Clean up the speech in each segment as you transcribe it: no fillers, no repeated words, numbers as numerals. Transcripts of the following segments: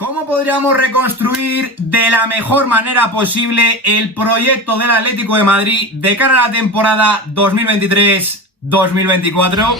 ¿Cómo podríamos reconstruir de la mejor manera posible el proyecto del Atlético de Madrid de cara a la temporada 2023-2024?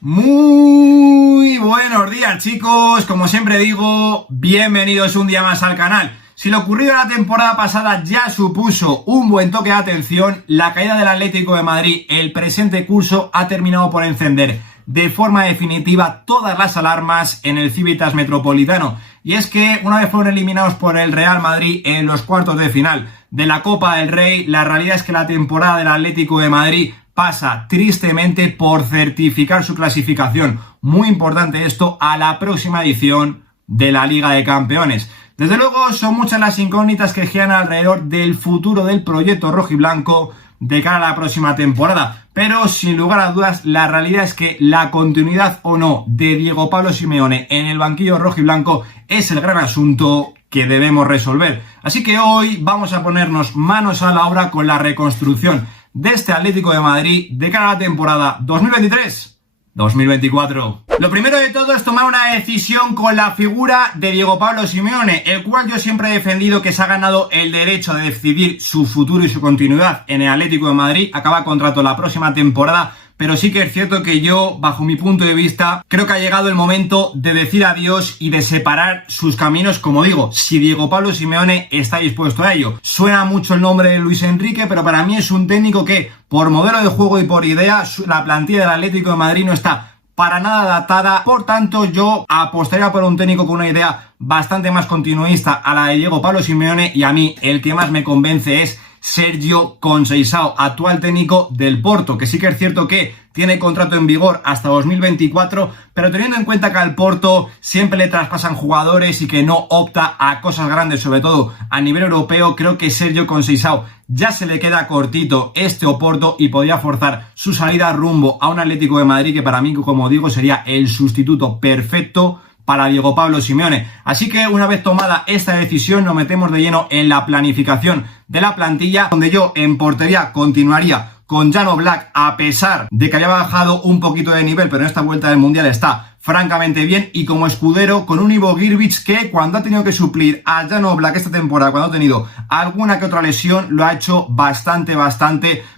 Muy buenos días, chicos. Como siempre digo, bienvenidos un día más al canal. Si lo ocurrido en la temporada pasada ya supuso un buen toque de atención, la caída del Atlético de Madrid el presente curso ha terminado por encender de forma definitiva todas las alarmas en el Civitas Metropolitano. Y es que una vez fueron eliminados por el Real Madrid en los cuartos de final de la Copa del Rey, la realidad es que la temporada del Atlético de Madrid pasa tristemente por certificar su clasificación. Muy importante esto a la próxima edición de la Liga de Campeones. Desde luego son muchas las incógnitas que giran alrededor del futuro del proyecto rojiblanco de cara a la próxima temporada, pero sin lugar a dudas la realidad es que la continuidad o no de Diego Pablo Simeone en el banquillo rojiblanco es el gran asunto que debemos resolver. Así que hoy vamos a ponernos manos a la obra con la reconstrucción de este Atlético de Madrid de cara a la temporada 2023-2024. Lo primero de todo es tomar una decisión con la figura de Diego Pablo Simeone, el cual yo siempre he defendido que se ha ganado el derecho de decidir su futuro y su continuidad en el Atlético de Madrid. Acaba contrato la próxima temporada, pero sí que es cierto que yo, bajo mi punto de vista, creo que ha llegado el momento de decir adiós y de separar sus caminos, como digo, si Diego Pablo Simeone está dispuesto a ello. Suena mucho el nombre de Luis Enrique, pero para mí es un técnico que, por modelo de juego y por idea, la plantilla del Atlético de Madrid no está para nada adaptada. Por tanto, yo apostaría por un técnico con una idea bastante más continuista a la de Diego Pablo Simeone, y a mí el que más me convence es Sergio Conceição, actual técnico del Porto, que sí que es cierto que tiene contrato en vigor hasta 2024, pero teniendo en cuenta que al Porto siempre le traspasan jugadores y que no opta a cosas grandes, sobre todo a nivel europeo, creo que Sergio Conceição ya se le queda cortito este Oporto y podría forzar su salida rumbo a un Atlético de Madrid que para mí, como digo, sería el sustituto perfecto para Diego Pablo Simeone. Así que una vez tomada esta decisión nos metemos de lleno en la planificación de la plantilla, donde yo en portería continuaría con Jan Oblak, a pesar de que haya bajado un poquito de nivel, pero en esta vuelta del Mundial está francamente bien, y como escudero con un Ivo Grbić que cuando ha tenido que suplir a Jan Oblak esta temporada, cuando ha tenido alguna que otra lesión, lo ha hecho bastante,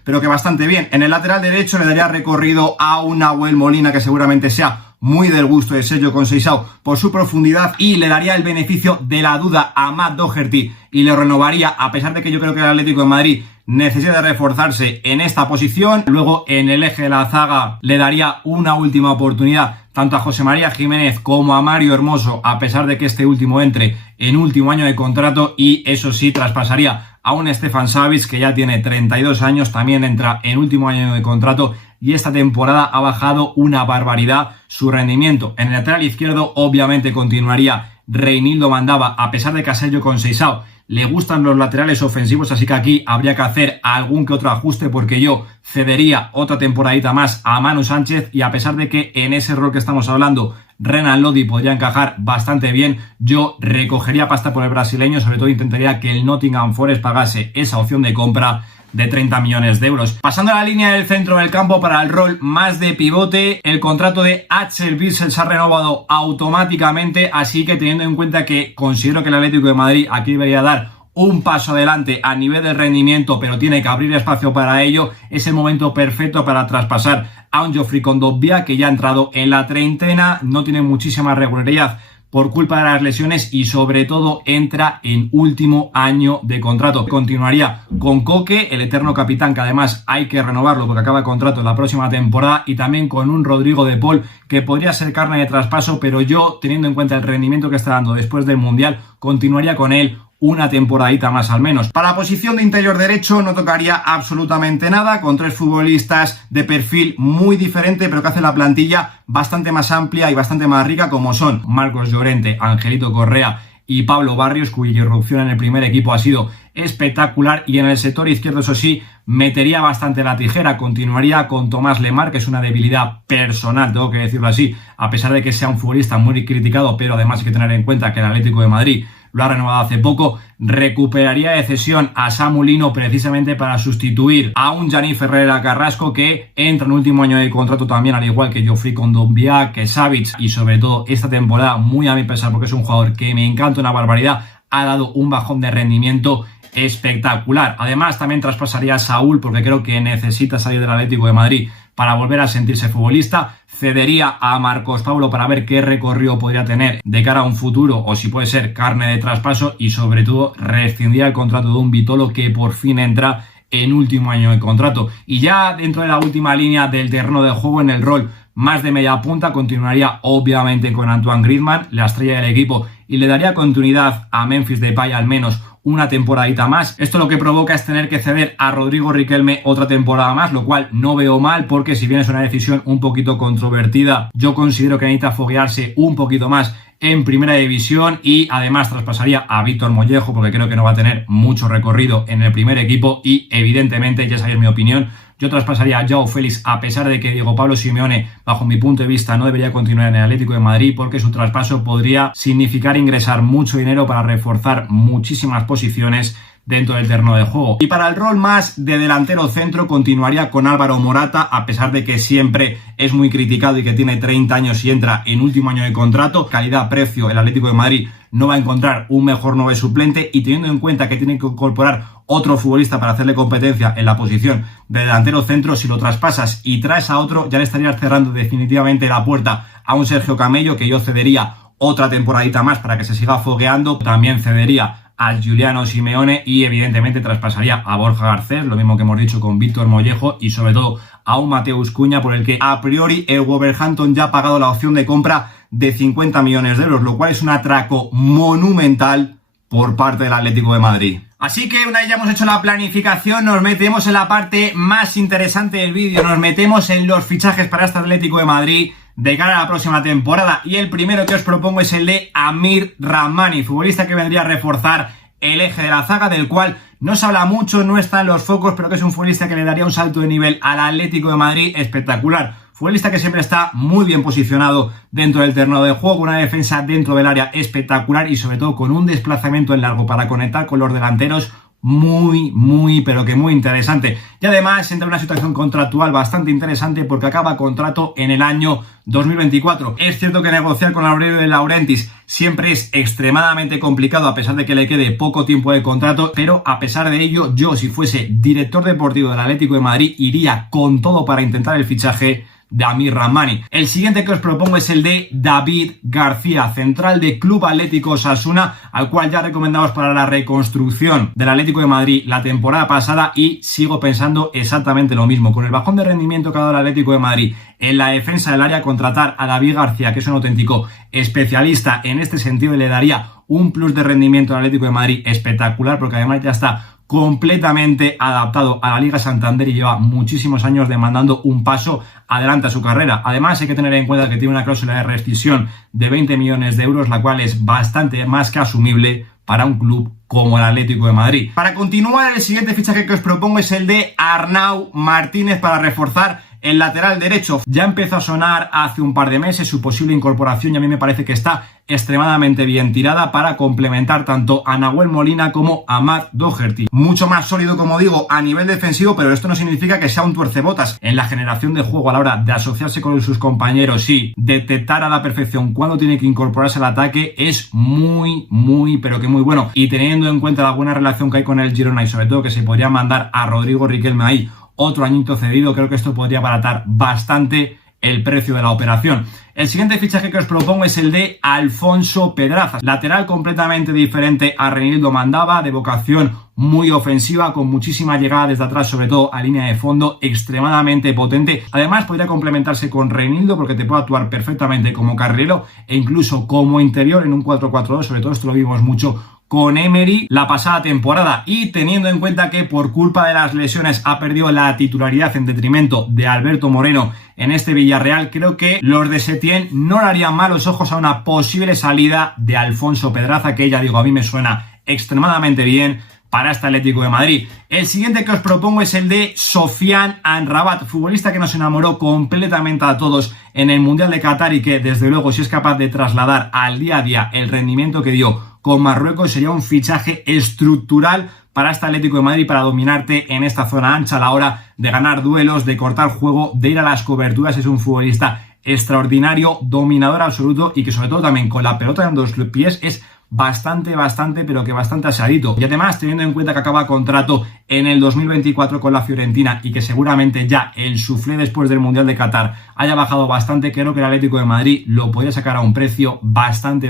pero que bastante bien. En el lateral derecho le daría recorrido a un Nahuel Molina, que seguramente sea muy del gusto de Sergio Conceição por su profundidad, y le daría el beneficio de la duda a Matt Doherty y le renovaría, a pesar de que yo creo que el Atlético de Madrid necesita reforzarse en esta posición. Luego en el eje de la zaga le daría una última oportunidad tanto a José María Jiménez como a Mario Hermoso, a pesar de que este último entre en último año de contrato, y eso sí, traspasaría a un Stefan Savic que ya tiene 32 años, también entra en último año de contrato, y esta temporada ha bajado una barbaridad su rendimiento. En el lateral izquierdo obviamente continuaría Reinildo Mandava, a pesar de que a Sergio Conceição le gustan los laterales ofensivos, así que aquí habría que hacer algún que otro ajuste, porque yo cedería otra temporadita más a Manu Sánchez, y a pesar de que en ese rol que estamos hablando Renan Lodi podría encajar bastante bien, yo recogería pasta por el brasileño. Sobre todo intentaría que el Nottingham Forest pagase esa opción de compra de 30 millones de euros. Pasando a la línea del centro del campo, para el rol más de pivote, el contrato de Axel Witsel se ha renovado automáticamente, así que teniendo en cuenta que considero que el Atlético de Madrid aquí debería dar un paso adelante a nivel de rendimiento, pero tiene que abrir espacio para ello, es el momento perfecto para traspasar a un Geoffrey Kondogbia, que ya ha entrado en la treintena, no tiene muchísima regularidad por culpa de las lesiones y sobre todo entra en último año de contrato. Continuaría con Koke, el eterno capitán, que además hay que renovarlo porque acaba el contrato en la próxima temporada, y también con un Rodrigo de Paul que podría ser carne de traspaso, pero yo, teniendo en cuenta el rendimiento que está dando después del Mundial, continuaría con él una temporadita más al menos. Para la posición de interior derecho no tocaría absolutamente nada, con tres futbolistas de perfil muy diferente, pero que hacen la plantilla bastante más amplia y bastante más rica, como son Marcos Llorente, Angelito Correa y Pablo Barrios, cuya irrupción en el primer equipo ha sido espectacular. Y en el sector izquierdo, eso sí, metería bastante la tijera, continuaría con Tomás Lemar, que es una debilidad personal, tengo que decirlo así, a pesar de que sea un futbolista muy criticado, pero además hay que tener en cuenta que el Atlético de Madrid lo ha renovado hace poco, recuperaría de cesión a Samu Lino precisamente para sustituir a un Gianni Ferreira Carrasco que entra en último año de contrato también, al igual que Geoffrey Kondogbia, que Savic, y sobre todo esta temporada, muy a mi pesar porque es un jugador que me encanta una barbaridad, ha dado un bajón de rendimiento espectacular. Además también traspasaría a Saúl porque creo que necesita salir del Atlético de Madrid para volver a sentirse futbolista. Cedería a Marcos Paulo para ver qué recorrido podría tener de cara a un futuro o si puede ser carne de traspaso, y sobre todo rescindiría el contrato de un Vitolo que por fin entra en último año de contrato. Y ya dentro de la última línea del terreno de juego, en el rol más de media punta, continuaría obviamente con Antoine Griezmann, la estrella del equipo, y le daría continuidad a Memphis Depay al menos una temporadita más. Esto lo que provoca es tener que ceder a Rodrigo Riquelme otra temporada más, lo cual no veo mal porque si bien es una decisión un poquito controvertida, yo considero que necesita foguearse un poquito más en primera división, y además traspasaría a Víctor Mollejo porque creo que no va a tener mucho recorrido en el primer equipo, y evidentemente, ya sabéis mi opinión, yo traspasaría a Joao Félix, a pesar de que Diego Pablo Simeone, bajo mi punto de vista, no debería continuar en el Atlético de Madrid porque su traspaso podría significar ingresar mucho dinero para reforzar muchísimas posiciones dentro del terreno de juego. Y para el rol más de delantero centro continuaría con Álvaro Morata, a pesar de que siempre es muy criticado y que tiene 30 años y entra en último año de contrato. Calidad-precio, el Atlético de Madrid no va a encontrar un mejor 9 suplente, y teniendo en cuenta que tiene que incorporar otro futbolista para hacerle competencia en la posición de delantero centro, si lo traspasas y traes a otro, ya le estarías cerrando definitivamente la puerta a un Sergio Camello, que yo cedería otra temporadita más para que se siga fogueando. También cedería al Giuliano Simeone y evidentemente traspasaría a Borja Garcés, lo mismo que hemos dicho con Víctor Mollejo, y sobre todo a un Mateus Cunha, por el que a priori el Wolverhampton ya ha pagado la opción de compra de 50 millones de euros, lo cual es un atraco monumental por parte del Atlético de Madrid. Así que una vez ya hemos hecho la planificación, nos metemos en la parte más interesante del vídeo, nos metemos en los fichajes para este Atlético de Madrid de cara a la próxima temporada, y el primero que os propongo es el de Amir Rahmani, futbolista que vendría a reforzar el eje de la zaga, del cual no se habla mucho, no está en los focos, pero que es un futbolista que le daría un salto de nivel al Atlético de Madrid espectacular. Futbolista que siempre está muy bien posicionado dentro del terreno de juego, una defensa dentro del área espectacular y sobre todo con un desplazamiento en largo para conectar con los delanteros muy, pero que muy interesante. Y además entra en una situación contractual bastante interesante porque acaba contrato en el año 2024. Es cierto que negociar con Aurelio De Laurentiis siempre es extremadamente complicado a pesar de que le quede poco tiempo de contrato, pero a pesar de ello, yo si fuese director deportivo del Atlético de Madrid iría con todo para intentar el fichaje de Amir Rahmani. El siguiente que os propongo es el de David García, central de Club Atlético Osasuna, al cual ya recomendamos para la reconstrucción del Atlético de Madrid la temporada pasada, y sigo pensando exactamente lo mismo. Con el bajón de rendimiento que ha dado el Atlético de Madrid en la defensa del área, contratar a David García, que es un auténtico especialista en este sentido, le daría un plus de rendimiento al Atlético de Madrid espectacular, porque además ya está completamente adaptado a la Liga Santander y lleva muchísimos años demandando un paso adelante a su carrera. Además hay que tener en cuenta que tiene una cláusula de rescisión de 20 millones de euros, la cual es bastante más que asumible para un club como el Atlético de Madrid. Para continuar, el siguiente fichaje que os propongo es el de Arnau Martínez para reforzar el lateral derecho. Ya empezó a sonar hace un par de meses su posible incorporación y a mí me parece que está extremadamente bien tirada para complementar tanto a Nahuel Molina como a Matt Doherty. Mucho más sólido, como digo, a nivel defensivo, pero esto no significa que sea un tuercebotas. En la generación de juego, a la hora de asociarse con sus compañeros y detectar a la perfección cuando tiene que incorporarse al ataque, es muy, pero que muy bueno. Y teniendo en cuenta la buena relación que hay con el Girona y sobre todo que se podría mandar a Rodrigo Riquelme ahí otro añito cedido, creo que esto podría abaratar bastante el precio de la operación. El siguiente fichaje que os propongo es el de Alfonso Pedraza, lateral completamente diferente a Reinildo Mandava, de vocación muy ofensiva, con muchísima llegada desde atrás, sobre todo a línea de fondo, extremadamente potente. Además podría complementarse con Reinildo porque te puede actuar perfectamente como carrilero e incluso como interior en un 4-4-2, sobre todo esto lo vimos mucho con Emery la pasada temporada, y teniendo en cuenta que por culpa de las lesiones ha perdido la titularidad en detrimento de Alberto Moreno en este Villarreal, creo que los de Setién no le harían malos ojos a una posible salida de Alfonso Pedraza, que ya digo, a mí me suena extremadamente bien para este Atlético de Madrid. El siguiente que os propongo es el de Sofiane Amrabat, futbolista que nos enamoró completamente a todos en el Mundial de Qatar y que desde luego, si es capaz de trasladar al día a día el rendimiento que dio con Marruecos sería un fichaje estructural para este Atlético de Madrid, para dominarte en esta zona ancha a la hora de ganar duelos, de cortar juego, de ir a las coberturas. Es un futbolista extraordinario, dominador absoluto y que sobre todo también con la pelota en los pies es bastante asadito. Y además, teniendo en cuenta que acaba contrato en el 2024 con la Fiorentina y que seguramente ya el suflé después del Mundial de Qatar haya bajado bastante, creo que el Atlético de Madrid lo podría sacar a un precio bastante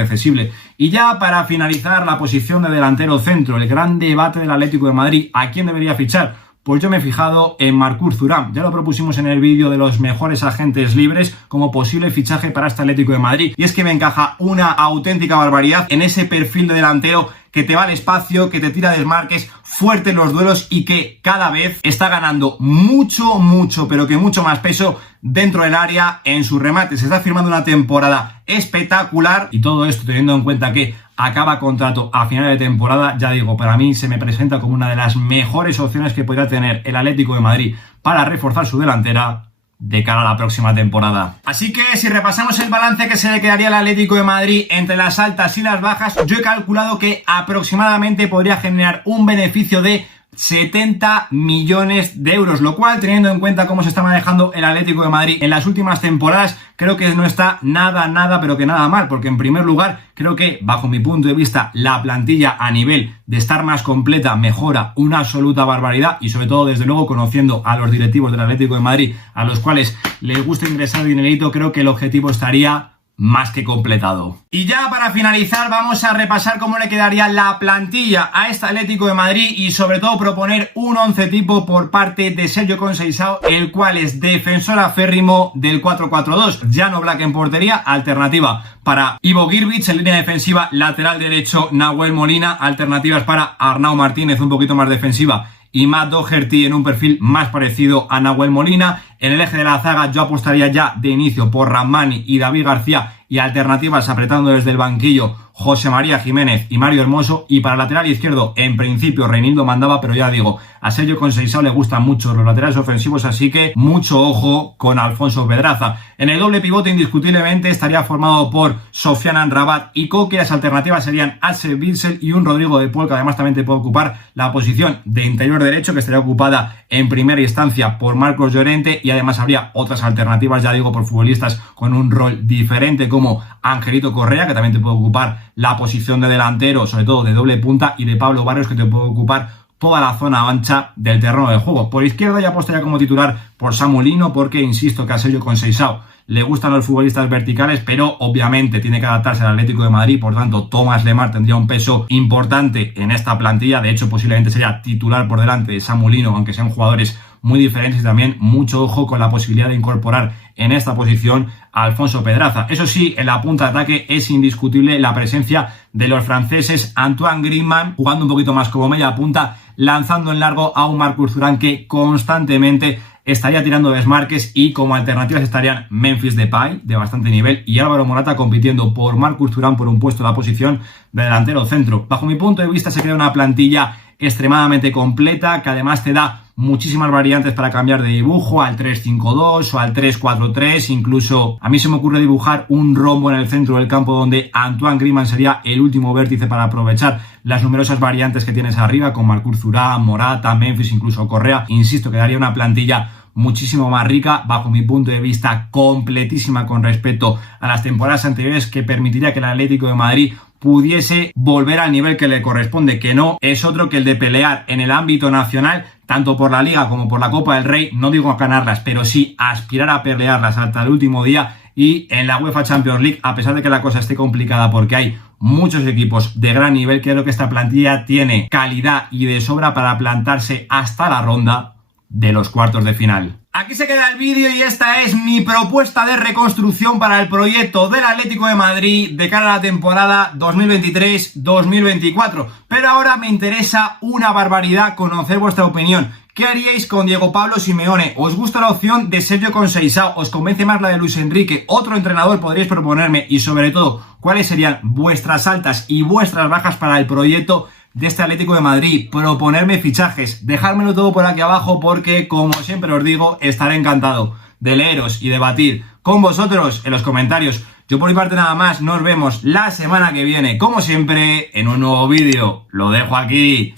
accesible. Y ya para finalizar, la posición de delantero centro, el gran debate del Atlético de Madrid, ¿a quién debería fichar? Pues yo me he fijado en Marcus Thuram. Ya lo propusimos en el vídeo de los mejores agentes libres como posible fichaje para este Atlético de Madrid. Y es que me encaja una auténtica barbaridad en ese perfil de delantero que te va al espacio, que te tira desmarques, fuerte en los duelos y que cada vez está ganando mucho más peso dentro del área en sus remates. Se está firmando una temporada espectacular y todo esto teniendo en cuenta que acaba contrato a final de temporada. Ya digo, para mí se me presenta como una de las mejores opciones que podría tener el Atlético de Madrid para reforzar su delantera de cara a la próxima temporada. Así que si repasamos el balance que se le quedaría al Atlético de Madrid entre las altas y las bajas, yo he calculado que aproximadamente podría generar un beneficio de 70 millones de euros, lo cual, teniendo en cuenta cómo se está manejando el Atlético de Madrid en las últimas temporadas, creo que no está nada mal, porque en primer lugar, creo que, bajo mi punto de vista, la plantilla a nivel de estar más completa mejora una absoluta barbaridad y sobre todo, desde luego, conociendo a los directivos del Atlético de Madrid, a los cuales les gusta ingresar dinerito, creo que el objetivo estaría más que completado. Y ya para finalizar vamos a repasar cómo le quedaría la plantilla a este Atlético de Madrid y sobre todo proponer un 11 tipo por parte de Sergio Conceição, el cual es defensor aférrimo del 4-4-2. Jan Oblak en portería, alternativa para Ivo Grbić, en línea defensiva lateral derecho Nahuel Molina, alternativas para Arnau Martínez un poquito más defensiva y Matt Doherty en un perfil más parecido a Nahuel Molina. En el eje de la zaga yo apostaría ya de inicio por Rahmani y David García y alternativas apretando desde el banquillo José María Jiménez y Mario Hermoso. Y para el lateral izquierdo, en principio Reinildo mandaba, pero ya digo, a Sergio Conceição le gustan mucho los laterales ofensivos, así que mucho ojo con Alfonso Pedraza. En el doble pivote indiscutiblemente estaría formado por Sofiane Amrabat y Koke. Las alternativas serían Axel Witsel y un Rodrigo de Paul, que además también te puede ocupar la posición de interior derecho, que estaría ocupada en primera instancia por Marcos Llorente, y además habría otras alternativas, ya digo, por futbolistas con un rol diferente como Angelito Correa, que también te puede ocupar la posición de delantero, sobre todo de doble punta, y de Pablo Barrios, que te puede ocupar toda la zona ancha del terreno de juego. Por izquierda ya apostaría como titular por Samu Lino, porque insisto que a Sergio Conceição le gustan los futbolistas verticales, pero obviamente tiene que adaptarse al Atlético de Madrid. Por tanto, Thomas Lemar tendría un peso importante en esta plantilla. De hecho, posiblemente sería titular por delante de Samu Lino, aunque sean jugadores muy diferentes. Y también mucho ojo con la posibilidad de incorporar en esta posición a Alfonso Pedraza. Eso sí, en la punta de ataque es indiscutible la presencia de los franceses Antoine Griezmann, jugando un poquito más como media punta, lanzando en largo a un Marcus Thuram que constantemente estaría tirando desmarques, y como alternativas estarían Memphis Depay, de bastante nivel, y Álvaro Morata compitiendo por Marcus Thuram por un puesto en la posición de delantero centro. Bajo mi punto de vista se crea una plantilla extremadamente completa, que además te da muchísimas variantes para cambiar de dibujo al 3-5-2 o al 3-4-3, incluso a mí se me ocurre dibujar un rombo en el centro del campo donde Antoine Griezmann sería el último vértice para aprovechar las numerosas variantes que tienes arriba con Marcus Thuram, Morata, Memphis, incluso Correa. Insisto que daría una plantilla muchísimo más rica, bajo mi punto de vista completísima con respecto a las temporadas anteriores, que permitiría que el Atlético de Madrid pudiese volver al nivel que le corresponde, que no es otro que el de pelear en el ámbito nacional, tanto por la Liga como por la Copa del Rey. No digo a ganarlas, pero sí aspirar a pelearlas hasta el último día. Y en la UEFA Champions League, a pesar de que la cosa esté complicada porque hay muchos equipos de gran nivel, creo que esta plantilla tiene calidad y de sobra para plantarse hasta la ronda de los cuartos de final. Aquí se queda el vídeo y esta es mi propuesta de reconstrucción para el proyecto del Atlético de Madrid de cara a la temporada 2023-2024. Pero ahora me interesa una barbaridad conocer vuestra opinión. ¿Qué haríais con Diego Pablo Simeone? ¿Os gusta la opción de Sergio Conceição? ¿Os convence más la de Luis Enrique? ¿Otro entrenador podríais proponerme? Y sobre todo, ¿cuáles serían vuestras altas y vuestras bajas para el proyecto de este Atlético de Madrid? Proponerme fichajes, dejármelo todo por aquí abajo porque, como siempre os digo, estaré encantado de leeros y debatir con vosotros en los comentarios. Yo por mi parte nada más, nos vemos la semana que viene, como siempre, en un nuevo vídeo. Lo dejo aquí.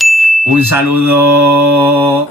Un saludo.